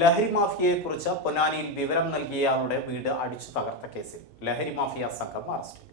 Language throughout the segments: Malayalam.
ലഹരി മാഫിയയെക്കുറിച്ച് പൊന്നാനിയിൽ വിവരം നൽകിയയാളുടെ വീട് അടിച്ചു തകർത്ത കേസിൽ ലഹരി മാഫിയ സംഘം അറസ്റ്റിൽ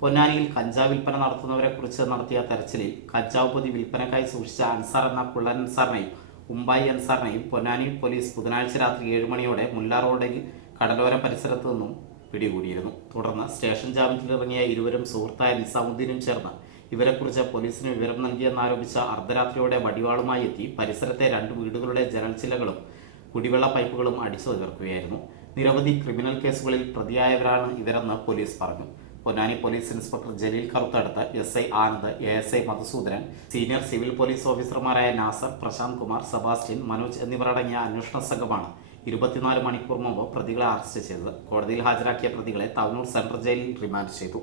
പൊന്നാനിയിൽ കഞ്ചാവ് വിൽപ്പന നടത്തുന്നവരെ കുറിച്ച് നടത്തിയ തെരച്ചിലിൽ കഞ്ചാവ് പൊതി വിൽപ്പനക്കായി സൂക്ഷിച്ച അൻസാർ എന്ന കുള്ളൻ അൻസാറിനെയും ഉമ്പായി അൻസാറിനെയും പൊന്നാനി പോലീസ് ബുധനാഴ്ച രാത്രി ഏഴ് മണിയോടെ മുല്ല റോഡിൽ കടലോര പരിസരത്തു നിന്നും പിടികൂടിയിരുന്നു. തുടർന്ന് സ്റ്റേഷൻ ജാമ്യത്തിലിറങ്ങിയ ഇരുവരും സുഹൃത്തായ നിസാമുദ്ദീനും ചേർന്ന് ഇവരെക്കുറിച്ച് പോലീസിന് വിവരം നൽകിയെന്നാരോപിച്ച അർദ്ധരാത്രിയോടെ വടിവാളുമായി എത്തി പരിസരത്തെ രണ്ട് വീടുകളുടെ ജനൽച്ചിലകളും കുടിവെള്ള പൈപ്പുകളും അടിച്ചു തകർക്കുകയായിരുന്നു. നിരവധി ക്രിമിനൽ കേസുകളിൽ പ്രതിയായവരാണ് ഇവരെന്ന് പോലീസ് പറഞ്ഞു. Ponnani police inspector Jaleel കറുത്തടുത്ത് S I Anand A S I Madhusudanan senior civil police ഓഫീസർമാരായ നാസർ പ്രശാന്ത് കുമാർ സെബാസ്റ്റ്യൻ മനോജ് എന്നിവരടങ്ങിയ അന്വേഷണ സംഘമാണ് ഇരുപത്തിനാല് മണിക്കൂർ മുമ്പ് പ്രതികളെ അറസ്റ്റ് ചെയ്തത്. കോടതിയിൽ ഹാജരാക്കിയ പ്രതികളെ തവനൂർ സെൻട്രൽ ജയിലിൽ റിമാൻഡ് ചെയ്തു.